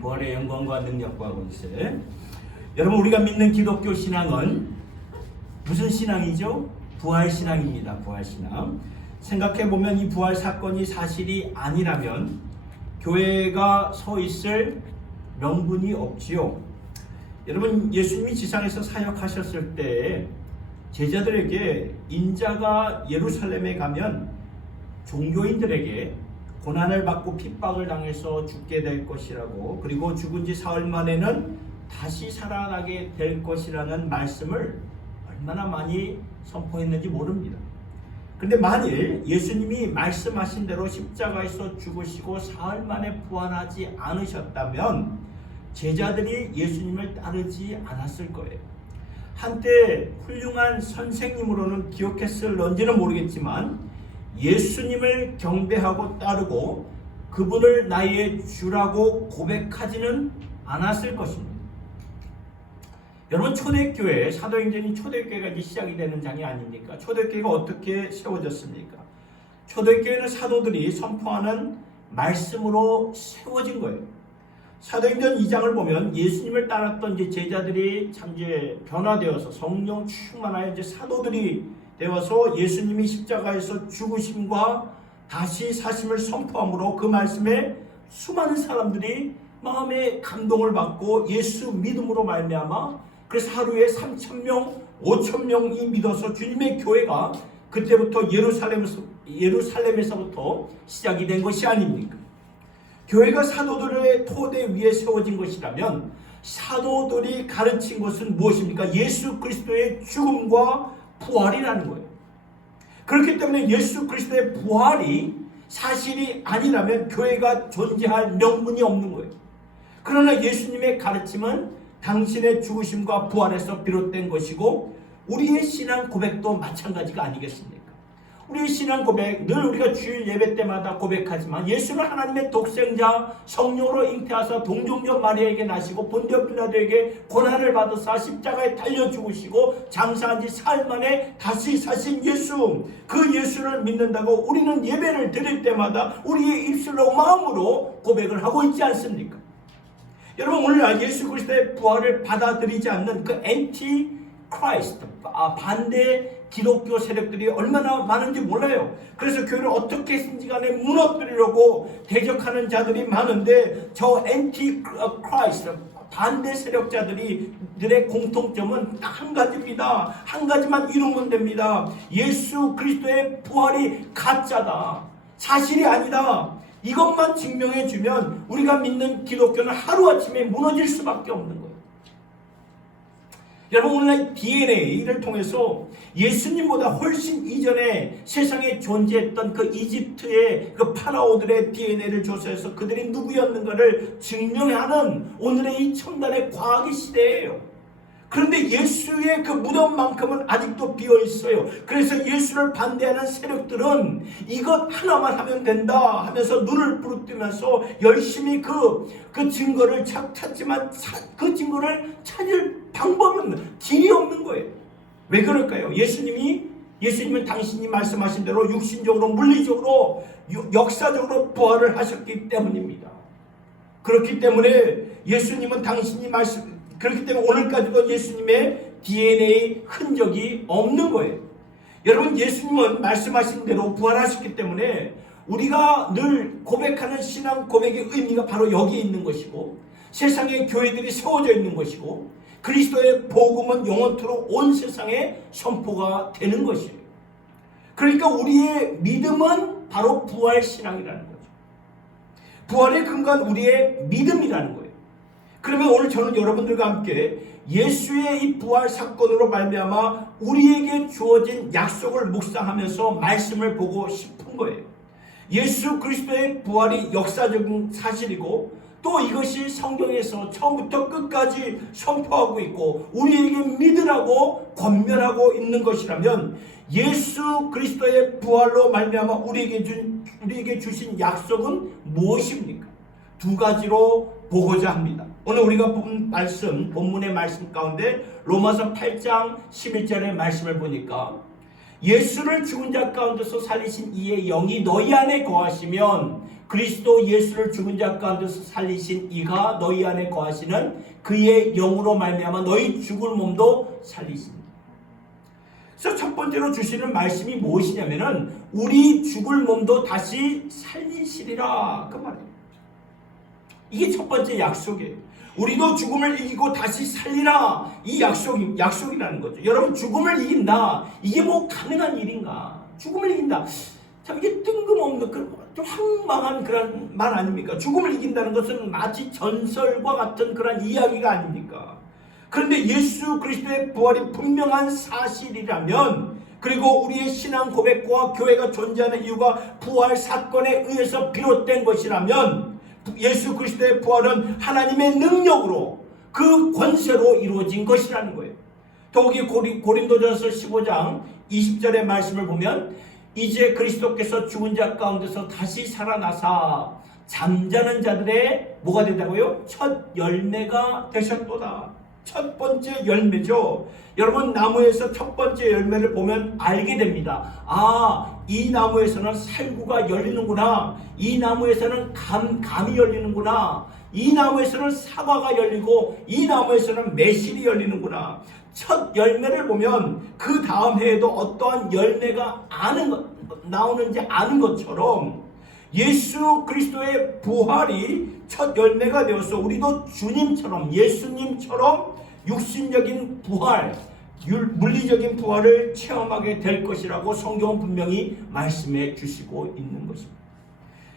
부활의 영광과 능력과 권세. 여러분 우리가 믿는 기독교 신앙은 무슨 신앙이죠? 부활 신앙입니다. 부활 신앙. 생각해 보면 이 부활 사건이 사실이 아니라면 교회가 서 있을 명분이 없지요. 여러분 예수님이 지상에서 사역하셨을 때 제자들에게 인자가 예루살렘에 가면 종교인들에게 고난을 받고 핍박을 당해서 죽게 될 것이라고 그리고 죽은 지 사흘 만에는 다시 살아나게 될 것이라는 말씀을 얼마나 많이 선포했는지 모릅니다. 근데 만일 예수님이 말씀하신 대로 십자가에서 죽으시고 사흘 만에 부활하지 않으셨다면 제자들이 예수님을 따르지 않았을 거예요. 한때 훌륭한 선생님으로는 기억했을런지는 모르겠지만 예수님을 경배하고 따르고 그분을 나의 주라고 고백하지는 않았을 것입니다. 여러분 초대교회 사도행전이 초대교회가 이제 시작이 되는 장이 아닙니까? 초대교회가 어떻게 세워졌습니까? 초대교회는 사도들이 선포하는 말씀으로 세워진 거예요. 사도행전 2장을 보면 예수님을 따랐던 제자들이 참 이제 변화되어서 성령 충만하여 이제 사도들이 되어서 예수님이 십자가에서 죽으심과 다시 사심을 선포함으로 그 말씀에 수많은 사람들이 마음에 감동을 받고 예수 믿음으로 말미암아 그래서 하루에 3천 명, 5천 명이 믿어서 주님의 교회가 그때부터 예루살렘에서 예루살렘에서부터 시작이 된 것이 아닙니까? 교회가 사도들의 토대 위에 세워진 것이라면 사도들이 가르친 것은 무엇입니까? 예수 그리스도의 죽음과 부활이라는 거예요. 그렇기 때문에 예수 그리스도의 부활이 사실이 아니라면 교회가 존재할 명분이 없는 거예요. 그러나 예수님의 가르침은 당신의 죽으심과 부활에서 비롯된 것이고 우리의 신앙 고백도 마찬가지가 아니겠습니까? 우리의 신앙 고백 늘 우리가 주일 예배 때마다 고백하지만 예수는 하나님의 독생자 성령으로 잉태하사 동정녀 마리아에게 나시고 본디오 빌라도에게 고난을 받으사 십자가에 달려 죽으시고 장사한 지 사흘 만에 다시 사신 예수 그 예수를 믿는다고 우리는 예배를 드릴 때마다 우리의 입술로 마음으로 고백을 하고 있지 않습니까? 여러분 오늘 예수 그리스도의 부활을 받아들이지 않는 그 엔티 크라이스트 아, 반대 기독교 세력들이 얼마나 많은지 몰라요. 그래서 교회를 어떻게 했든지 간에 무너뜨리려고 대적하는 자들이 많은데 저 엔티 크라이스트 반대 세력자들이 들의 공통점은 딱 한 가지입니다. 한 가지만 이루면 됩니다. 예수 그리스도의 부활이 가짜다. 사실이 아니다. 이것만 증명해 주면 우리가 믿는 기독교는 하루아침에 무너질 수밖에 없는 거예요. 여러분 오늘날 DNA를 통해서 예수님보다 훨씬 이전에 세상에 존재했던 그 이집트의 그 파라오들의 DNA를 조사해서 그들이 누구였는가를 증명하는 오늘의 이 첨단의 과학의 시대예요. 그런데 예수의 그 무덤만큼은 아직도 비어 있어요. 그래서 예수를 반대하는 세력들은 이것 하나만 하면 된다 하면서 눈을 부릅뜨면서 열심히 그, 그 증거를 찾, 찾지만 그 증거를 찾을 방법은 길이 없는 거예요. 왜 그럴까요? 예수님이 예수님은 당신이 말씀하신 대로 육신적으로 물리적으로 역사적으로 부활을 하셨기 때문입니다. 그렇기 때문에 예수님은 당신이 말씀 그렇기 때문에 오늘까지도 예수님의 DNA 흔적이 없는 거예요. 여러분 예수님은 말씀하신 대로 부활하셨기 때문에 우리가 늘 고백하는 신앙 고백의 의미가 바로 여기에 있는 것이고 세상의 교회들이 세워져 있는 것이고 그리스도의 복음은 영원토록 온 세상에 선포가 되는 것이에요. 그러니까 우리의 믿음은 바로 부활 신앙이라는 거죠. 부활의 근간 우리의 믿음이라는 거예요. 그러면 오늘 저는 여러분들과 함께 예수의 이 부활 사건으로 말미암아 우리에게 주어진 약속을 묵상하면서 말씀을 보고 싶은 거예요. 예수 그리스도의 부활이 역사적인 사실이고 또 이것이 성경에서 처음부터 끝까지 선포하고 있고 우리에게 믿으라고 권면하고 있는 것이라면 예수 그리스도의 부활로 말미암아 우리에게 준 우리에게 주신 약속은 무엇입니까? 두 가지로 보고자 합니다. 오늘 우리가 본 말씀, 본문의 말씀 가운데 로마서 8장 11절의 말씀을 보니까 예수를 죽은 자 가운데서 살리신 이의 영이 너희 안에 거하시면 그리스도 예수를 죽은 자 가운데서 살리신 이가 너희 안에 거하시는 그의 영으로 말미암아 너희 죽을 몸도 살리십니다. 그래서 첫 번째로 주시는 말씀이 무엇이냐면은 우리 죽을 몸도 다시 살리시리라 그 말이에요. 이게 첫 번째 약속이에요. 우리도 죽음을 이기고 다시 살리라 이 약속이 약속이라는 거죠. 여러분 죽음을 이긴다 이게 뭐 가능한 일인가? 죽음을 이긴다. 참 이게 뜬금없는 그좀 황망한 그런 말 아닙니까? 죽음을 이긴다는 것은 마치 전설과 같은 그런 이야기가 아닙니까? 그런데 예수 그리스도의 부활이 분명한 사실이라면 그리고 우리의 신앙 고백과 교회가 존재하는 이유가 부활 사건에 의해서 비롯된 것이라면 예수 그리스도의 부활은 하나님의 능력으로 그 권세로 이루어진 것이라는 거예요. 더욱이 고린도전서 15장 20절의 말씀을 보면 이제 그리스도께서 죽은 자 가운데서 다시 살아나사 잠자는 자들의 뭐가 된다고요? 첫 열매가 되셨도다. 첫 번째 열매죠. 여러분 나무에서 첫 번째 열매를 보면 알게 됩니다. 아, 이 나무에서는 살구가 열리는구나. 이 나무에서는 감 감이 열리는구나. 이 나무에서는 사과가 열리고 이 나무에서는 매실이 열리는구나. 첫 열매를 보면 그 다음 해에도 어떠한 열매가 아는 것, 나오는지 아는 것처럼 예수 그리스도의 부활이 첫 열매가 되어서 우리도 주님처럼 예수님처럼 육신적인 부활, 물리적인 부활을 체험하게 될 것이라고 성경은 분명히 말씀해 주시고 있는 것입니다.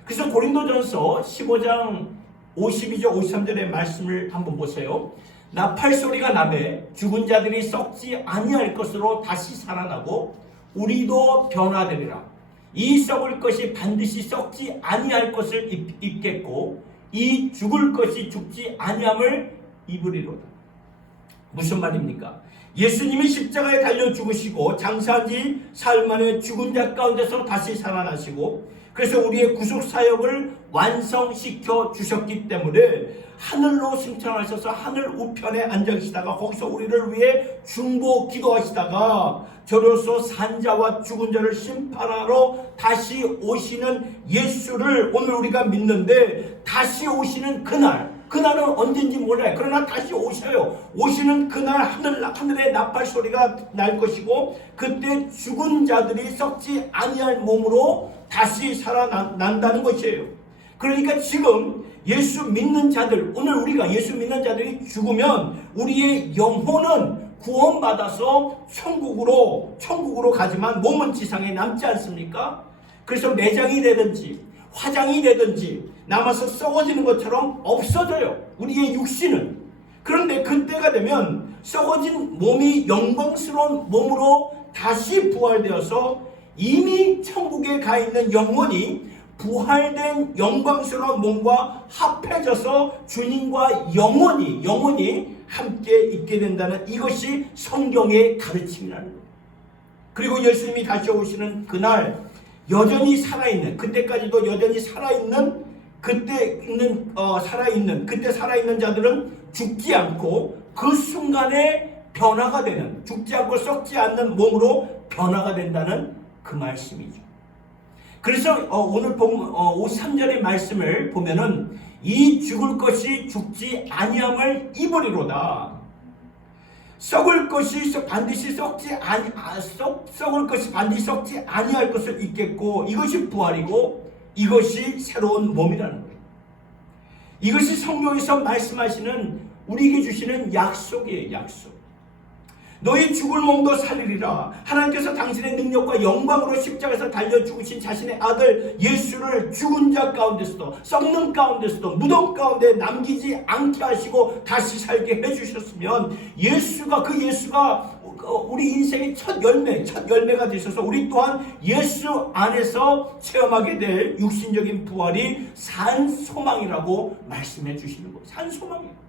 그래서 고린도전서 15장 52절 53절의 말씀을 한번 보세요. 나팔 소리가 나매 죽은 자들이 썩지 아니할 것으로 다시 살아나고 우리도 변화되리라. 이 썩을 것이 반드시 썩지 아니할 것을 입, 겠고 이 죽을 것이 죽지 아니함을 입으리로다. 무슨 말입니까? 예수님이 십자가에 달려 죽으시고 장사한 지 사흘 만에 죽은 자 가운데서 다시 살아나시고 그래서 우리의 구속 사역을 완성시켜 주셨기 때문에 하늘로 승천하셔서 하늘 우편에 앉아 계시다가 거기서 우리를 위해 중보 기도하시다가 저로서 산자와 죽은 자를 심판하러 다시 오시는 예수를 오늘 우리가 믿는데 다시 오시는 그날 그날은 언젠지 몰라요. 그러나 다시 오셔요. 오시는 그날 하늘, 하늘의 나팔 소리가 날 것이고 그때 죽은 자들이 썩지 아니할 몸으로 다시 살아난다는 것이에요. 그러니까 지금 예수 믿는 자들, 오늘 우리가 예수 믿는 자들이 죽으면 우리의 영혼은 구원받아서 천국으로, 천국으로 가지만 몸은 지상에 남지 않습니까? 그래서 매장이 되든지, 화장이 되든지, 남아서 썩어지는 것처럼 없어져요. 우리의 육신은. 그런데 그때가 되면 썩어진 몸이 영광스러운 몸으로 다시 부활되어서 이미 천국에 가 있는 영혼이 부활된 영광스러운 몸과 합해져서 주님과 영원히 영원히 함께 있게 된다는 이것이 성경의 가르침이라는 거예요. 그리고 예수님이 다시 오시는 그날 여전히 살아있는 그때까지도 여전히 살아있는 그때 있는 어, 살아있는 그때 살아있는 자들은 죽지 않고 그 순간에 변화가 되는 죽지 않고 썩지 않는 몸으로 변화가 된다는 그 말씀이죠. 그래서 어, 오늘 본 어, 53절의 말씀을 보면은 이 죽을 것이 죽지 아니함을 입으리로다. 썩을 것이 반드시 썩지 아니 아, 썩, 썩을 것이 반드시 썩지 아니할 것을 잊겠고 이것이 부활이고 이것이 새로운 몸이라는 거예요. 이것이 성경에서 말씀하시는 우리에게 주시는 약속이에요, 약속. 너희 죽을 몸도 살리리라. 하나님께서 당신의 능력과 영광으로 십자가에서 달려 죽으신 자신의 아들 예수를 죽은 자 가운데서도 썩는 가운데서도 무덤 가운데 남기지 않게 하시고 다시 살게 해주셨으면 예수가 그 예수가 우리 인생의 첫 열매, 첫 열매가 되셔서 우리 또한 예수 안에서 체험하게 될 육신적인 부활이 산 소망이라고 말씀해 주시는 거예요. 산 소망이에요.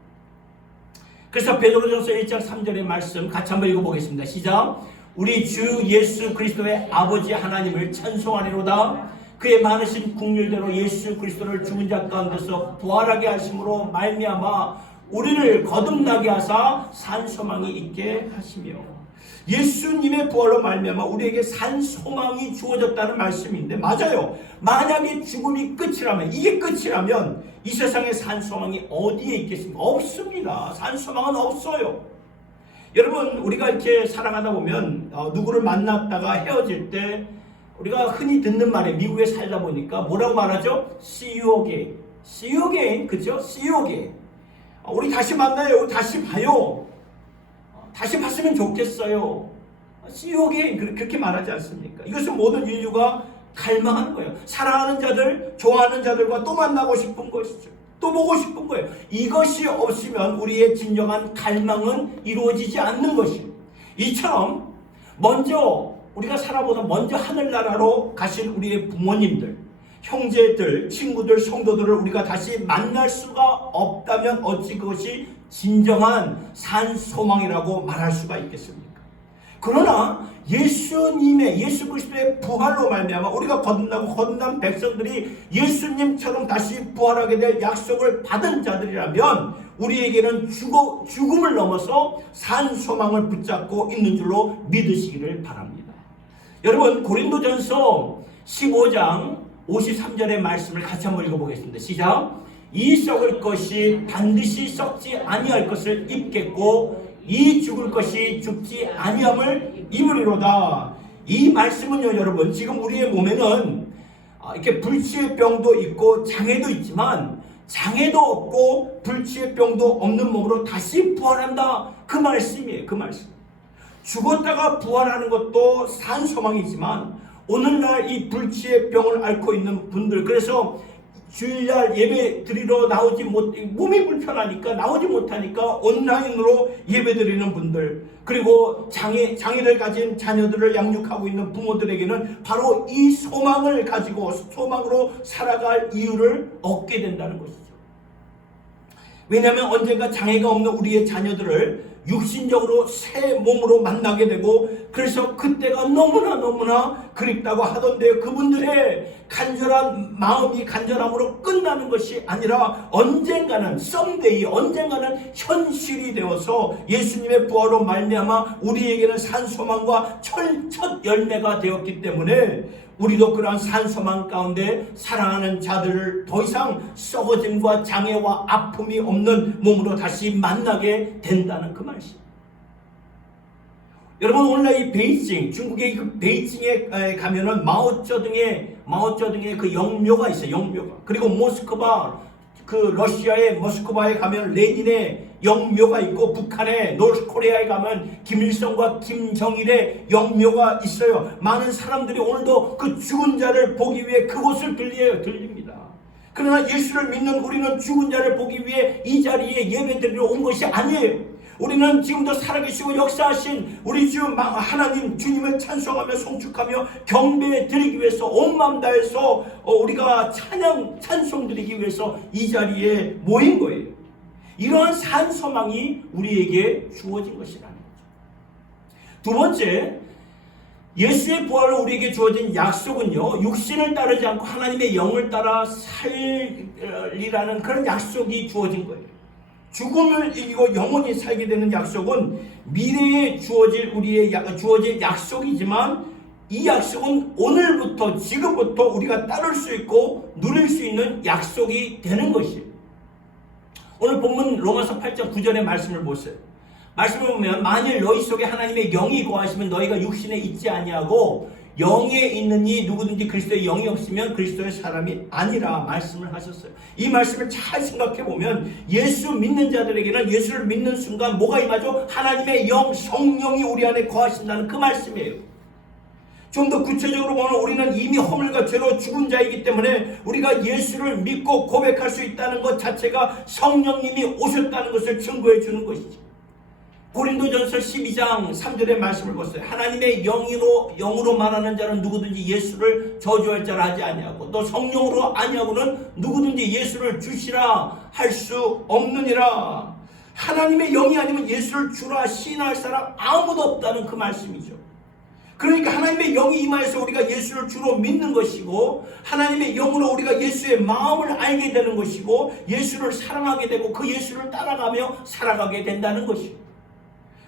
그래서 베드로전서 1장 3절의 말씀 같이 한번 읽어보겠습니다. 시작. 우리 주 예수 그리스도의 아버지 하나님을 찬송하리로다. 그의 많으신 국률대로 예수 그리스도를 죽은 자 가운데서 부활하게 하심으로 말미암아 우리를 거듭나게 하사 산 소망이 있게 하시며 예수님의 부활로 말미암아 우리에게 산 소망이 주어졌다는 말씀인데 맞아요. 만약에 죽음이 끝이라면 이게 끝이라면 이 세상에 산 소망이 어디에 있겠습니까? 없습니다. 산 소망은 없어요. 여러분 우리가 이렇게 살아가다 보면 어, 누구를 만났다가 헤어질 때 우리가 흔히 듣는 말에 미국에 살다 보니까 뭐라고 말하죠? See you again. See you again. 그죠? See you again. 어, 우리 다시 만나요. 우리 다시 봐요. 어, 다시 봤으면 좋겠어요. 어, See you again. 그렇게 말하지 않습니까? 이것은 모든 인류가 갈망하는 거예요. 사랑하는 자들, 좋아하는 자들과 또 만나고 싶은 것이죠. 또 보고 싶은 거예요. 이것이 없으면 우리의 진정한 갈망은 이루어지지 않는 것이에요. 이처럼 먼저 우리가 살아보던 먼저 하늘나라로 가신 우리의 부모님들, 형제들, 친구들, 성도들을 우리가 다시 만날 수가 없다면 어찌 그것이 진정한 산 소망이라고 말할 수가 있겠습니까? 그러나 예수님의 예수 그리스도의 부활로 말미암아 우리가 거듭나고 거듭난 백성들이 예수님처럼 다시 부활하게 될 약속을 받은 자들이라면 우리에게는 죽어, 죽음을 넘어서 산 소망을 붙잡고 있는 줄로 믿으시기를 바랍니다. 여러분 고린도전서 15장 53절의 말씀을 같이 한번 읽어보겠습니다. 시작. 이 썩을 것이 반드시 썩지 아니할 것을 입겠고 이 죽을 것이 죽지 아니함을 입으리로다. 이 말씀은요, 여러분, 지금 우리의 몸에는 아, 이렇게 불치의 병도 있고 장애도 있지만 장애도 없고 불치의 병도 없는 몸으로 다시 부활한다. 그 말씀이에요. 그 말씀. 죽었다가 부활하는 것도 산 소망이지만 오늘날 이 불치의 병을 앓고 있는 분들 그래서 주일날 예배 드리러 나오지 못 몸이 불편하니까 나오지 못하니까 온라인으로 예배 드리는 분들 그리고 장애 장애를 가진 자녀들을 양육하고 있는 부모들에게는 바로 이 소망을 가지고 소망으로 살아갈 이유를 얻게 된다는 것이죠. 왜냐하면 언젠가 장애가 없는 우리의 자녀들을 육신적으로 새 몸으로 만나게 되고 그래서 그때가 너무나 너무나 그립다고 하던데 그분들의 간절한 마음이 간절함으로 끝나는 것이 아니라 언젠가는 썸데이 언젠가는 현실이 되어서 예수님의 부활로 말미암아 우리에게는 산소망과 철, 첫 열매가 되었기 때문에 우리도 그러한 산소망 가운데 사랑하는 자들을 더 이상 썩어짐과 장애와 아픔이 없는 몸으로 다시 만나게 된다는 그 말씀. 여러분 오늘날 이 베이징 중국의 그 베이징에 에, 가면은 마오쩌둥의 마오쩌둥의 그 영묘가 있어요 영묘가 그리고 모스크바 그 러시아의 모스크바에 가면 레닌의 영묘가 있고 북한의 노스코리아에 가면 김일성과 김정일의 영묘가 있어요. 많은 사람들이 오늘도 그 죽은 자를 보기 위해 그곳을 들려요. 들립니다. 그러나 예수를 믿는 우리는 죽은 자를 보기 위해 이 자리에 예배드리러 온 것이 아니에요. 우리는 지금도 살아계시고 역사하신 우리 주 하나님 주님을 찬송하며 송축하며 경배 드리기 위해서 온 마음 다해서 어, 우리가 찬양 찬송 드리기 위해서 이 자리에 모인 거예요. 이러한 산 소망이 우리에게 주어진 것이라는 거죠. 두 번째, 예수의 부활로 우리에게 주어진 약속은요, 육신을 따르지 않고 하나님의 영을 따라 살리라는 그런 약속이 주어진 거예요. 죽음을 이기고 영원히 살게 되는 약속은 미래에 주어질 우리의 약, 주어질 약속이지만 이 약속은 오늘부터 지금부터 우리가 따를 수 있고 누릴 수 있는 약속이 되는 것이에요. 오늘 본문 로마서 8장 9절의 말씀을 보세요. 말씀을 보면 만일 너희 속에 하나님의 영이 거하시면 너희가 육신에 있지 아니하고 영에 있는 이 누구든지 그리스도의 영이 없으면 그리스도의 사람이 아니라 말씀을 하셨어요. 이 말씀을 잘 생각해 보면 예수 믿는 자들에게는 예수를 믿는 순간 뭐가 임하죠? 하나님의 영 성령이 우리 안에 거하신다는 그 말씀이에요. 좀 더 구체적으로 보면 우리는 이미 허물과 죄로 죽은 자이기 때문에 우리가 예수를 믿고 고백할 수 있다는 것 자체가 성령님이 오셨다는 것을 증거해 주는 것이죠. 고린도전서 12장 3절의 말씀을 보세요. 하나님의 영으로 영으로 말하는 자는 누구든지 예수를 저주할 자라 하지 아니하고 또 성령으로 아니하고는 누구든지 예수를 주시라 할 수 없느니라. 하나님의 영이 아니면 예수를 주라 신할 사람 아무도 없다는 그 말씀이죠. 그러니까 하나님의 영이 임하여서 우리가 예수를 주로 믿는 것이고 하나님의 영으로 우리가 예수의 마음을 알게 되는 것이고 예수를 사랑하게 되고 그 예수를 따라가며 살아가게 된다는 것이고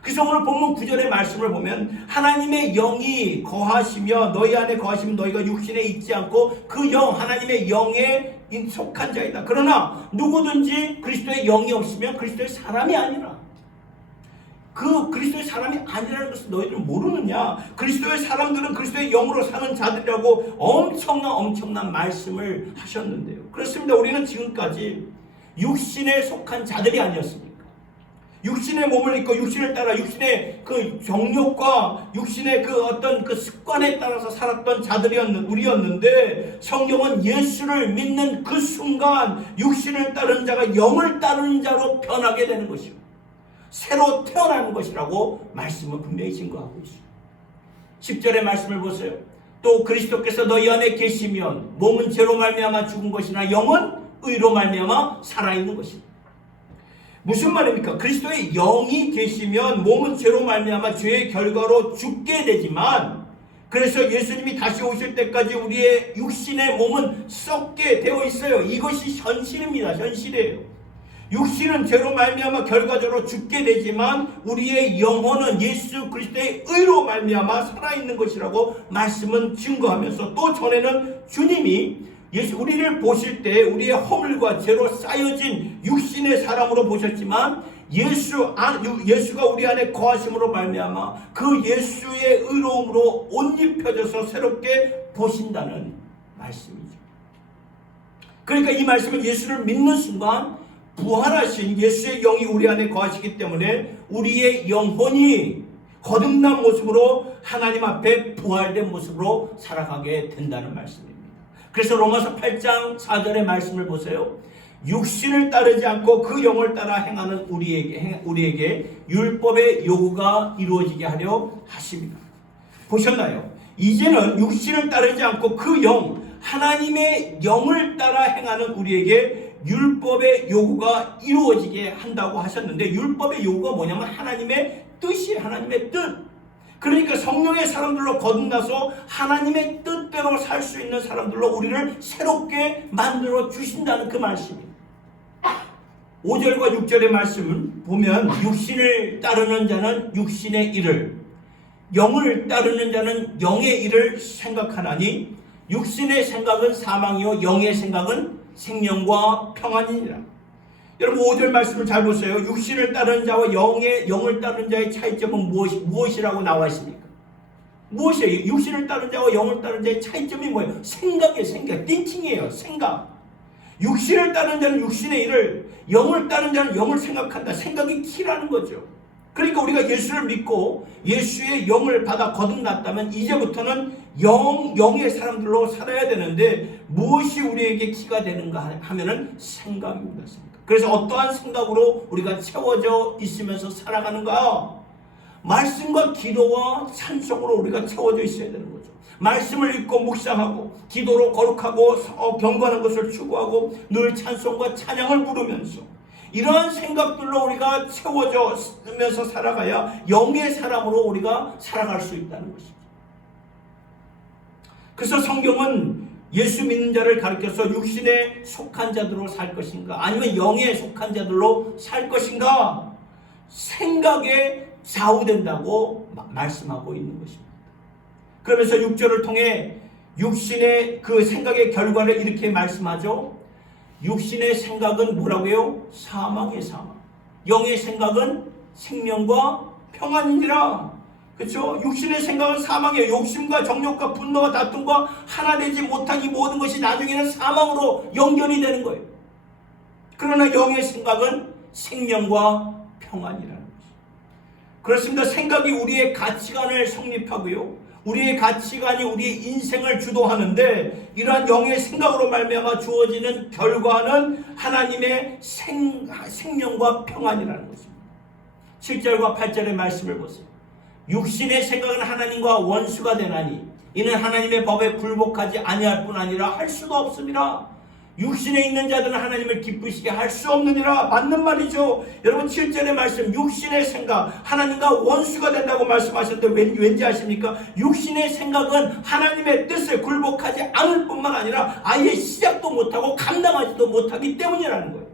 그래서 오늘 본문 9절의 말씀을 보면 하나님의 영이 거하시며 너희 안에 거하시면 너희가 육신에 있지 않고 그 영 하나님의 영에 속한 자이다. 그러나 누구든지 그리스도의 영이 없으면 그리스도의 사람이 아니라 그 그리스도의 사람이 아니라는 것을 너희들 모르느냐? 그리스도의 사람들은 그리스도의 영으로 사는 자들이라고 엄청난 엄청난 말씀을 하셨는데요. 그렇습니다. 우리는 지금까지 육신에 속한 자들이 아니었습니까? 육신의 몸을 입고 육신을 따라 육신의 그 정욕과 육신의 그 어떤 그 습관에 따라서 살았던 자들이었는 우리였는데 성경은 예수를 믿는 그 순간 육신을 따르는 자가 영을 따르는 자로 변하게 되는 것이요. 새로 태어나는 것이라고 말씀을 분명히 증거하고 있어요. 10절의 말씀을 보세요. 또 그리스도께서 너희 안에 계시면 몸은 죄로 말미암아 죽은 것이나 영은 의로 말미암아 살아있는 것이다. 무슨 말입니까? 그리스도의 영이 계시면 몸은 죄로 말미암아 죄의 결과로 죽게 되지만 그래서 예수님이 다시 오실 때까지 우리의 육신의 몸은 썩게 되어 있어요. 이것이 현실입니다. 현실이에요. 육신은 죄로 말미암아 결과적으로 죽게 되지만 우리의 영혼은 예수 그리스도의 의로 말미암아 살아있는 것이라고 말씀은 증거하면서 또 전에는 주님이 예수 우리를 보실 때 우리의 허물과 죄로 쌓여진 육신의 사람으로 보셨지만 예수 안 예수가 우리 안에 거하심으로 말미암아 그 예수의 의로움으로 옷 입혀져서 새롭게 보신다는 말씀이죠. 그러니까 이 말씀은 예수를 믿는 순간 부활하신 예수의 영이 우리 안에 거하시기 때문에 우리의 영혼이 거듭난 모습으로 하나님 앞에 부활된 모습으로 살아가게 된다는 말씀입니다. 그래서 로마서 8장 4절의 말씀을 보세요. 육신을 따르지 않고 그 영을 따라 행하는 우리에게 우리에게 율법의 요구가 이루어지게 하려 하십니다. 보셨나요? 이제는 육신을 따르지 않고 그 영, 하나님의 영을 따라 행하는 우리에게 율법의 요구가 이루어지게 한다고 하셨는데 율법의 요구가 뭐냐면 하나님의 뜻이 하나님의 뜻. 그러니까 성령의 사람들로 거듭나서 하나님의 뜻대로 살 수 있는 사람들로 우리를 새롭게 만들어 주신다는 그 말씀입니다. 5절과 6절의 말씀을 보면 육신을 따르는 자는 육신의 일을 영을 따르는 자는 영의 일을 생각하나니 육신의 생각은 사망이요 영의 생각은 생명과 평안이니라. 여러분 5절 말씀을 잘 보세요. 육신을 따르는 자와 영의 영을 따르는 자의 차이점은 무엇이, 무엇이라고 나와 있습니까? 무엇이에요? 육신을 따르는 자와 영을 따르는 자의 차이점이 뭐예요? 생각이에요. 생각. 띵킹이에요. 생각. 육신을 따르는 자는 육신의 일을 영을 따르는 자는 영을 생각한다. 생각이 키라는 거죠. 그러니까 우리가 예수를 믿고 예수의 영을 받아 거듭났다면 이제부터는 영, 영의 사람들로 살아야 되는데 무엇이 우리에게 키가 되는가 하면은 생각입니다. 생각. 그래서 어떠한 생각으로 우리가 채워져 있으면서 살아가는가? 말씀과 기도와 찬송으로 우리가 채워져 있어야 되는 거죠. 말씀을 읽고 묵상하고 기도로 거룩하고 어, 경건한 것을 추구하고 늘 찬송과 찬양을 부르면서 이러한 생각들로 우리가 채워져 면서 살아가야 영의 사람으로 우리가 살아갈 수 있다는 것이죠. 그래서 성경은 예수 믿는 자를 가르쳐서 육신에 속한 자들로 살 것인가 아니면 영에 속한 자들로 살 것인가 생각에 좌우된다고 말씀하고 있는 것입니다. 그러면서 6절을 통해 육신의 그 생각의 결과를 이렇게 말씀하죠. 육신의 생각은 뭐라고요? 사망의 사망. 영의 생각은 생명과 평안이니라. 그렇죠? 육신의 생각은 사망이에요. 욕심과 정욕과 분노와 다툼과 하나 되지 못한 이 모든 것이 나중에는 사망으로 연결이 되는 거예요. 그러나 영의 생각은 생명과 평안이라는 거죠. 그렇습니다. 생각이 우리의 가치관을 성립하고요. 우리의 가치관이 우리의 인생을 주도하는데 이러한 영의 생각으로 말미암아 주어지는 결과는 하나님의 생, 생명과 평안이라는 것입니다. 7절과 8절의 말씀을 보세요. 육신의 생각은 하나님과 원수가 되나니 이는 하나님의 법에 굴복하지 아니할 뿐 아니라 할 수도 없습니다. 육신에 있는 자들은 하나님을 기쁘시게 할 수 없느니라 맞는 말이죠. 여러분 7절의 말씀 육신의 생각 하나님과 원수가 된다고 말씀하셨는데 왠지, 왠지 아십니까? 육신의 생각은 하나님의 뜻에 굴복하지 않을 뿐만 아니라 아예 시작도 못하고 감당하지도 못하기 때문이라는 거예요.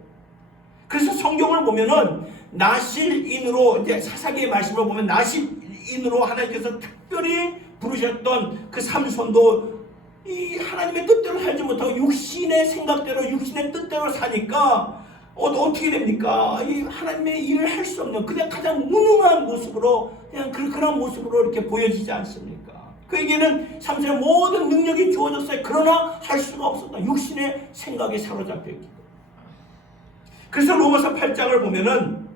그래서 성경을 보면은 나실인으로 이제 사사기의 말씀을 보면 나실 인으로 하나님께서 특별히 부르셨던 그 삼손도 이 하나님의 뜻대로 살지 못하고 육신의 생각대로 육신의 뜻대로 사니까 어, 어떻게 됩니까? 이 하나님의 일을 할 수 없는 그냥 가장 무능한 모습으로 그냥 그, 그런 모습으로 이렇게 보여지지 않습니까? 그에게는 삼손의 모든 능력이 주어졌어요. 그러나 할 수가 없었다. 육신의 생각에 사로잡혀 있기 그래서 로마서 8장을 보면은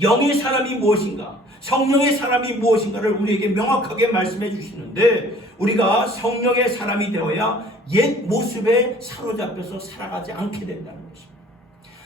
영의 사람이 무엇인가, 성령의 사람이 무엇인가를 우리에게 명확하게 말씀해 주시는데 우리가 성령의 사람이 되어야 옛 모습에 사로잡혀서 살아가지 않게 된다는 것입니다.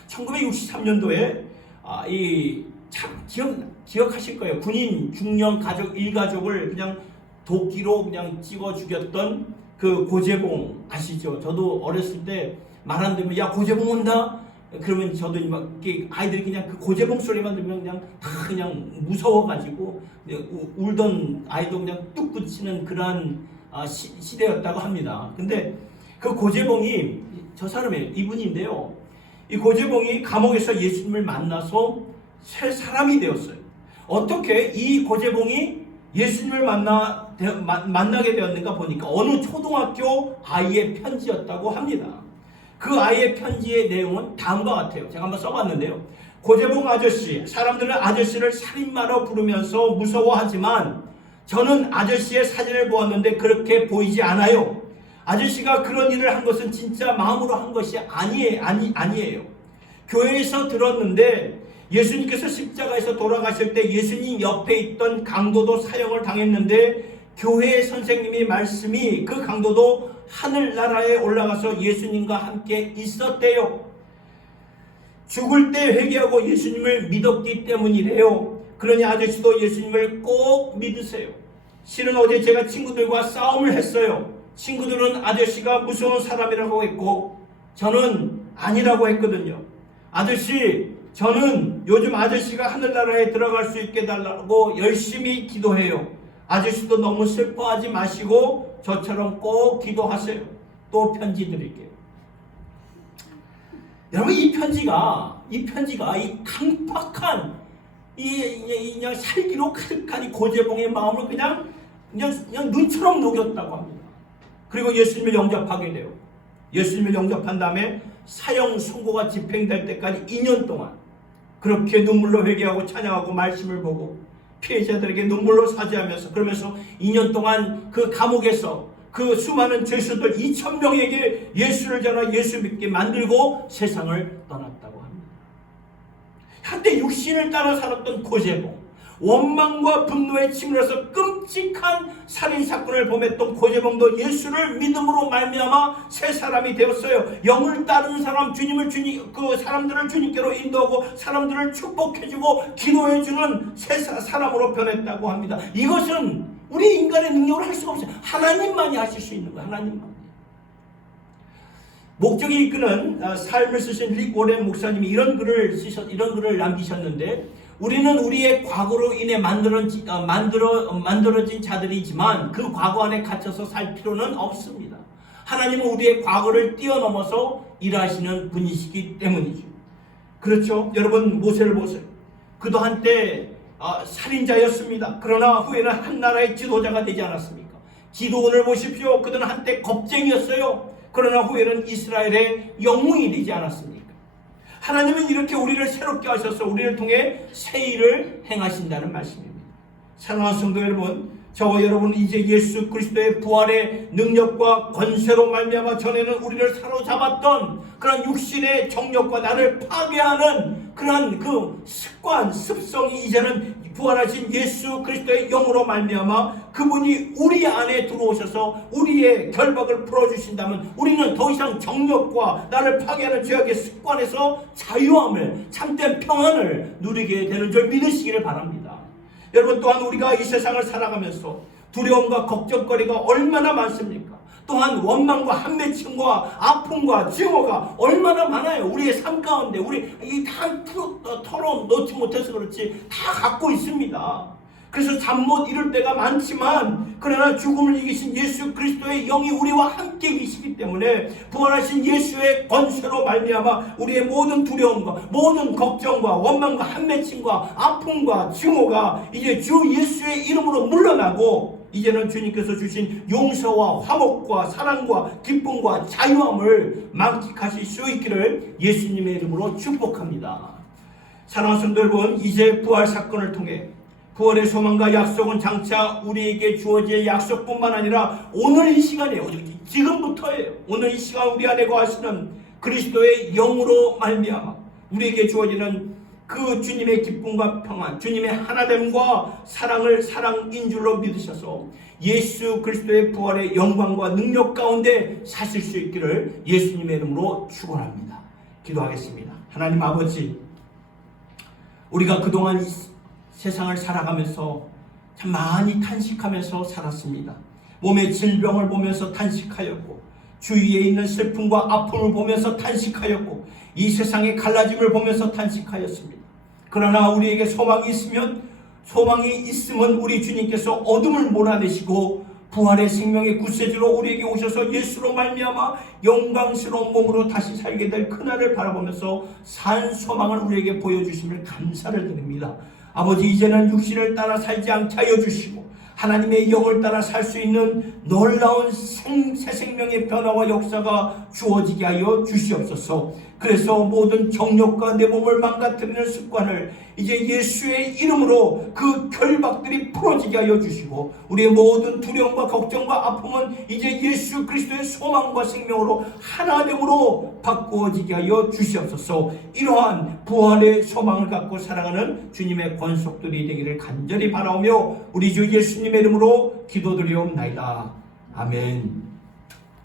1963년도에 아, 이 참 기억 기억하실 거예요. 군인 중령 가족 일가족을 그냥 도끼로 그냥 찍어 죽였던 그 고재봉 아시죠? 저도 어렸을 때 말안 되면 야 고재봉 온다. 그러면 저도 막 아이들이 그냥 그 고재봉 소리만 들으면 그냥 다 그냥 무서워가지고 우- 울던 아이도 그냥 뚝 붙이는 그러한 아, 시, 시대였다고 합니다. 근데 그 고재봉이 저 사람의 이분인데요. 이 고재봉이 감옥에서 예수님을 만나서 새 사람이 되었어요. 어떻게 이 고재봉이 예수님을 만나 만나게 되었는가 보니까 어느 초등학교 아이의 편지였다고 합니다. 그 아이의 편지의 내용은 다음과 같아요. 제가 한번 써봤는데요. 고재봉 아저씨, 사람들은 아저씨를 살인마로 부르면서 무서워하지만 저는 아저씨의 사진을 보았는데 그렇게 보이지 않아요. 아저씨가 그런 일을 한 것은 진짜 마음으로 한 것이 아니에, 아니, 아니에요. 교회에서 들었는데 예수님께서 십자가에서 돌아가실 때 예수님 옆에 있던 강도도 사형을 당했는데 교회 선생님이 말씀이 그 강도도 하늘나라에 올라가서 예수님과 함께 있었대요. 죽을 때 회개하고 예수님을 믿었기 때문이래요. 그러니 아저씨도 예수님을 꼭 믿으세요. 실은 어제 제가 친구들과 싸움을 했어요. 친구들은 아저씨가 무서운 사람이라고 했고 저는 아니라고 했거든요. 아저씨, 저는 요즘 아저씨가 하늘나라에 들어갈 수 있게 달라고 열심히 기도해요. 아저씨도 너무 슬퍼하지 마시고 저처럼 꼭 기도하세요. 또 편지 드릴게요. 여러분 이 편지가 이 편지가 이 이, 이 그냥 살기로 가득한 이 고재봉의 마음을 그냥 그냥, 그냥 눈처럼 녹였다고 합니다. 그리고 예수님을 영접하게 돼요. 예수님을 영접한 다음에 사형 선고가 집행될 때까지 2년 동안 그렇게 눈물로 회개하고 찬양하고 말씀을 보고 피해자들에게 눈물로 사죄하면서 그러면서 2년 동안 그 감옥에서 그 수많은 죄수들 2천 명에게 예수를 전하 예수 믿게 만들고 세상을 떠났다고 합니다. 한때 육신을 따라 살았던 고재봉 원망과 분노에 치밀어서 끔찍한 살인 사건을 범했던 고재봉도 예수를 믿음으로 말미암아 새 사람이 되었어요. 영을 따르는 사람 주님을 주님 그 사람들을 주님께로 인도하고 사람들을 축복해주고 기도해주는 새 사- 사람으로 변했다고 합니다. 이것은 우리 인간의 능력으로 할 수가 없어요. 하나님만이 하실 수 있는 거예요. 하나님만. 목적이 이끄는 아, 삶을 쓰신 릭 오렌 목사님이 이런 글을 쓰셨, 이런 글을 남기셨는데 우리는 우리의 과거로 인해 만들어진, 어, 만들어, 어, 만들어진 자들이지만 그 과거 안에 갇혀서 살 필요는 없습니다. 하나님은 우리의 과거를 뛰어넘어서 일하시는 분이시기 때문이죠. 그렇죠? 여러분 모세를 보세요. 그도 한때 아, 살인자였습니다. 그러나 후에는 한 나라의 지도자가 되지 않았습니까? 기도원을 보십시오. 그들은 한때 겁쟁이였어요. 그러나 후에는 이스라엘의 영웅이 되지 않았습니까? 하나님은 이렇게 우리를 새롭게 하셔서 우리를 통해 새 일을 행하신다는 말씀입니다. 사랑하는 성도 여러분, 저와 여러분은 이제 예수 그리스도의 부활의 능력과 권세로 말미암아 전에는 우리를 사로잡았던 그런 육신의 정력과 나를 파괴하는 그런 그 습관, 습성이 이제는 부활하신 예수 그리스도의 영으로 말미암아 그분이 우리 안에 들어오셔서 우리의 결박을 풀어주신다면 우리는 더 이상 정력과 나를 파괴하는 죄악의 습관에서 자유함을 참된 평안을 누리게 되는 줄 믿으시기를 바랍니다. 여러분 또한 우리가 이 세상을 살아가면서 두려움과 걱정거리가 얼마나 많습니까? 또한 원망과 한맺힘과 아픔과 증오가 얼마나 많아요. 우리의 삶 가운데 우리 이다 털어 놓지 못해서 그렇지 다 갖고 있습니다. 그래서 잠 못 이룰 때가 많지만 그러나 죽음을 이기신 예수 그리스도의 영이 우리와 함께 계시기 때문에 부활하신 예수의 권세로 말미암아 우리의 모든 두려움과 모든 걱정과 원망과 한맺힘과 아픔과 증오가 이제 주 예수의 이름으로 물러나고 이제는 주님께서 주신 용서와 화목과 사랑과 기쁨과 자유함을 만끽하실 수 있기를 예수님의 이름으로 축복합니다. 사랑하는 여러분, 이제 부활 사건을 통해 부활의 소망과 약속은 장차 우리에게 주어질 약속뿐만 아니라 오늘 이 시간에 지금부터예요. 오늘 이 시간 우리 안에 거하시는 그리스도의 영으로 말미암아 우리에게 주어지는 그 주님의 기쁨과 평안, 주님의 하나됨과 사랑을 사랑인 줄로 믿으셔서 예수 그리스도의 부활의 영광과 능력 가운데 사실 수 있기를 예수님의 이름으로 축원합니다. 기도하겠습니다. 하나님 아버지, 우리가 그동안 이 세상을 살아가면서 참 많이 탄식하면서 살았습니다. 몸의 질병을 보면서 탄식하였고 주위에 있는 슬픔과 아픔을 보면서 탄식하였고 이 세상의 갈라짐을 보면서 탄식하였습니다. 그러나 우리에게 소망이 있으면 소망이 있으면 우리 주님께서 어둠을 몰아내시고 부활의 생명의 구세주로 우리에게 오셔서 예수로 말미암아 영광스러운 몸으로 다시 살게 될 그날을 바라보면서 산 소망을 우리에게 보여주심을 감사를 드립니다. 아버지 이제는 육신을 따라 살지 않게 하여 주시고 하나님의 영을 따라 살 수 있는 놀라운 생, 새 생명의 변화와 역사가 주어지게 하여 주시옵소서. 그래서 모든 정욕과 내 몸을 망가뜨리는 습관을 이제 예수의 이름으로 그 결박들이 풀어지게 하여 주시고 우리의 모든 두려움과 걱정과 아픔은 이제 예수 그리스도의 소망과 생명으로 하나됨으로 바꾸어지게 하여 주시옵소서. 이러한 부활의 소망을 갖고 살아가는 주님의 권속들이 되기를 간절히 바라오며 우리 주 예수님의 이름으로 기도드리옵나이다. 아멘.